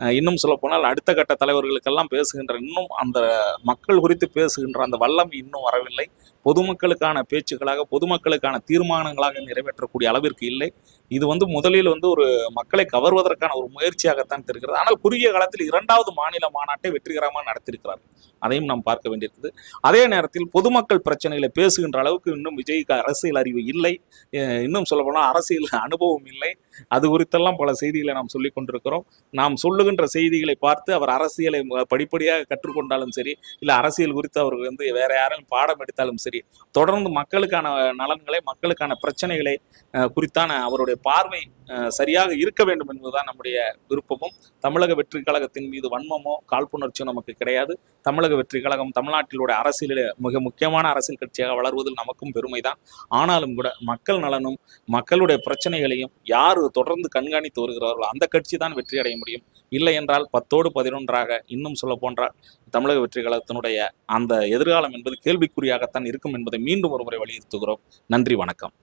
இன்னும் சொல்லப்போனால் அடுத்த கட்ட தலைவர்களுக்கெல்லாம் பேசுகின்ற இன்னும் அந்த மக்கள் குறித்து பேசுகின்ற அந்த வல்லம் இன்னும் வரவில்லை. பொதுமக்களுக்கான பேச்சுக்களாக பொதுமக்களுக்கான தீர்மானங்களாக நிறைவேற்றக்கூடிய அளவிற்கு இல்லை. இது வந்து முதலில் வந்து ஒரு மக்களை கவர்வதற்கான ஒரு முயற்சியாகத்தான் தெரிகிறது. ஆனால் குறுகிய காலத்தில் இரண்டாவது மாநில மாநாட்டை வெற்றிகரமாக நடத்திருக்கிறார் அதையும் நாம் பார்க்க வேண்டியிருக்குது. அதே நேரத்தில் பொதுமக்கள் பிரச்சனைகளை பேசுகின்ற அளவுக்கு இன்னும் விஜய்க்கு அரசியல் அறிவு இல்லை. இன்னும் சொல்லப்போனால் அரசியல் அனுபவம் இல்லை. அது குறித்தெல்லாம் பல செய்திகளை நாம் சொல்லிக் கொண்டிருக்கிறோம். நாம் சொல்லுகின்ற செய்திகளை பார்த்து அவர் அரசியலை படிப்படியாக கற்றுக்கொண்டாலும் சரி இல்லை அரசியல் குறித்து அவர் வந்து வேற யாரும் பாடம் எடுத்தாலும் சரி தொடர்ந்து மக்களுக்கான நலன்களை மக்களுக்கான பிரச்சனைகளை குறித்தான அவருடைய பார்வை சரியாக இருக்க வேண்டும் என்பதுதான் நம்முடைய விருப்பமும். தமிழக வெற்றி கழகத்தின் மீது வன்மமோ காழ்ப்புணர்ச்சியோ நமக்கு கிடையாது. தமிழக வெற்றி கழகம் தமிழ்நாட்டிலுடைய அரசியலில் மிக முக்கியமான அரசியல் கட்சியாக வளர்வதில் நமக்கும் பெருமைதான். ஆனாலும் கூட மக்கள் நலனும் மக்களுடைய பிரச்சனைகளையும் யார் தொடர்ந்து கண்காணித்து வருகிறார்களோ அந்த கட்சி தான் வெற்றி அடைய முடியும். இல்லை என்றால் பத்தோடு பதினொன்றாக இன்னும் சொல்ல போன்றால் தமிழக வெற்றி கழகத்தினுடைய அந்த எதிர்காலம் என்பது கேள்விக்குறியாகத்தான் இருக்கும் என்பதை மீண்டும் ஒருமுறை வலியுறுத்துகிறோம். நன்றி வணக்கம்.